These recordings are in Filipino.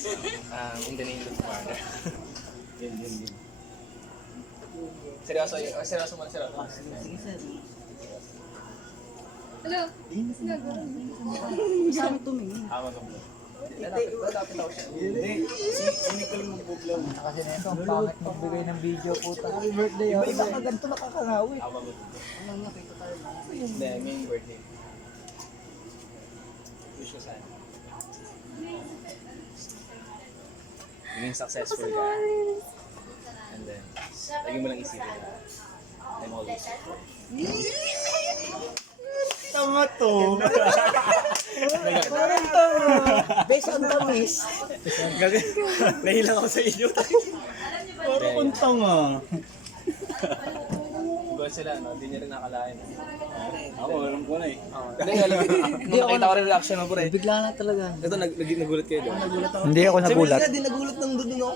In the name of the Father. Yun. Seryoso mo. Sige, sir. Hello? Saan tumingin? Hawag ang blow. Lapit ako siya. Hindi. Hindi ko lang magbublaw. Kasi na ito, ang pangit magbigay ng video po. Happy birthday. Iba ka ganito nakakangawi. Hawag ang blow. Ano nga, kito tayo. Hindi, may birthday. Wish ko sana. Maging successful ka. And then, lagi mo lang isipin na I'm always support. Tama to. Parang tama. Based on the miss. Nahilang ako sa inyo. Parang kung tanga. Goal sila, no? Hindi niya rin nakalain. Ako, alam ko na eh. Hindi, nung nakita ko rin reaction mo, pre. Bigla na talaga. Ito, nagulat kayo doon. Hindi ako nagulat. Sabi nila, di nagulat ng doon ako.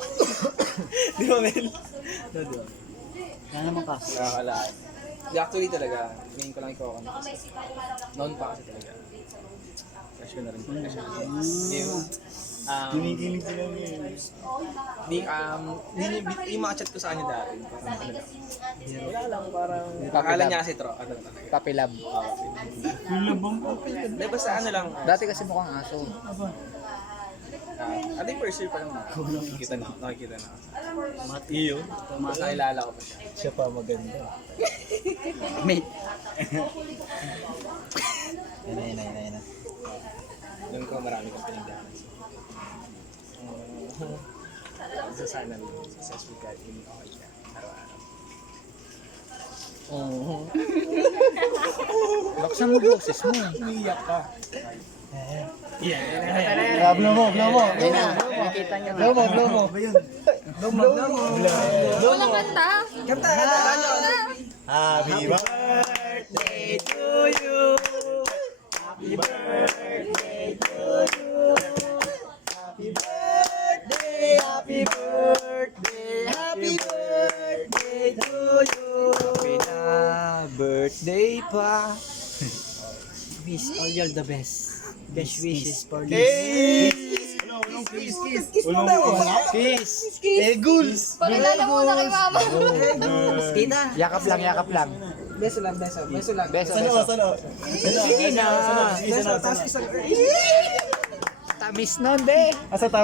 Di ba, Mel? Di ba? Yan naman ka. Nakakalaan. Di, actually talaga, ngayon ko lang ikaw ako. Noon pa kasi talaga. Crush ko na rin. Kinikilig sila ngayon. Yung mga chat ko sa kanya dati. Parang ano lang. Wala lang, parang... Akala niya kasi tro. Ano talaga. Papilab. Lulubong pa. Hindi, basta ano lang. Dati kasi mukhang aso. I think first year pa lang nakikita na. Mati yun. Mas nakilala ko pa siya. Siya pa maganda. Mate. Yan. Alam ko marami kang pinagdaanan. So sana successful ka at hindi okay ka araw-araw. Laksan mo boses mo. Umiyak ka. Blow mo. Ayun na. Nakikita niyo nga. Blow mo. Walang kanta. Happy birthday to you. Happy birthday to you. Happy birthday, happy birthday, happy birthday to you. Happy na birthday pa. Wish all you the best. Best wishes for this. Kiss. Eguls. Pakilala muna kay mama. Kita. Yakap lang. Beso lang. Beso. Sana. Sige na. Isa na. Tamis nun, be. Asa